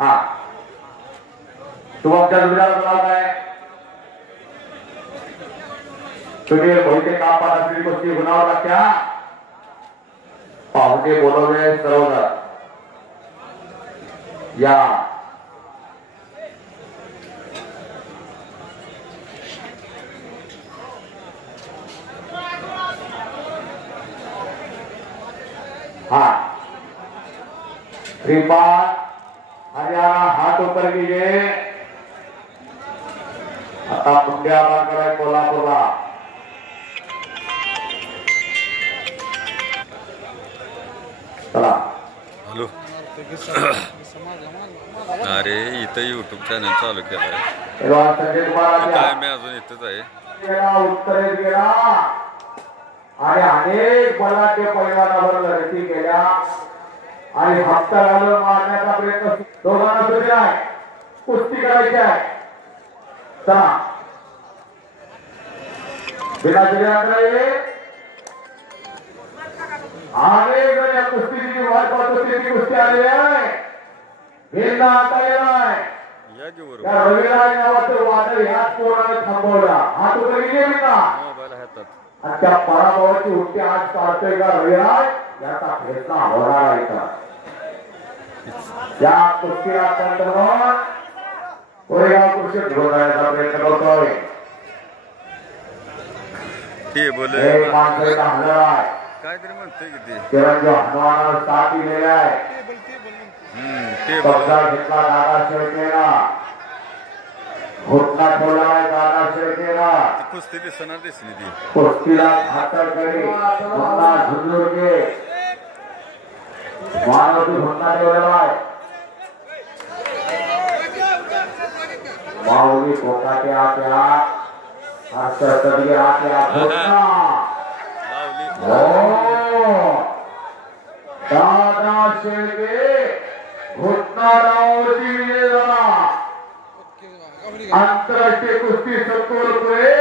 हा तुमच्या दुसऱ्याला नाव काय तुम्ही बहुतेक आपण गोष्टी गुणावर लागत्या पाहुणे बोलवले सर्वजण या हाँ श्रीपाद हरियाणा हाथ ऊपर कीजिए आता मुंड्या बांधकर कोल्हापूरला चला हॅलो अरे इथं यूट्यूब चॅनल चालू केलाय काय मी अजून इथंच आहे उत्तरेत गेला आणि अनेक बलाढ्य पैलवानावर लढती केल्या आणि हप्ता घालून मारण्याचा प्रयत्न दोघांना सुरू आहे कुस्ती करायची आहे चला बिना अनेक जण या कुस्तीची वाट पद्धतीची कुस्ती आलेली आहे भिन्ना आता आहे या रविराज नावाचं वादळ ह्याच पोराने थांबवला हा तो तरी गेली का मोबाईल हातात आणि त्या पराभवाची उलटी आज काढतोय का रविराज याचा फैसला होणार आहे का या कुस्तीला कंटरोल कोरेगाव कुस्ती घेऊन जाण्याचा प्रयत्न करतोय टेबल माणसाचा हल्ला आहे काहीतरी म्हणतोय किती चिरंजीव हनुमानावर साथ दिलेला आहे कब्जा घेतला दादा शेळकेला घोटना ठेवला आहे दादा शेळकेला कुस्ती दिसणार दिसली ती कुस्तीला घातर करी घोटना झुंजूर के मानवती घोटना ठेवलेला आहे माऊली कोकाटे आत्या हर्षदी आत्या घोटना दादा शेळके घोटणारावरती विजय झाला आंतरराष्ट्रीय कुस्ती संकुल पुढे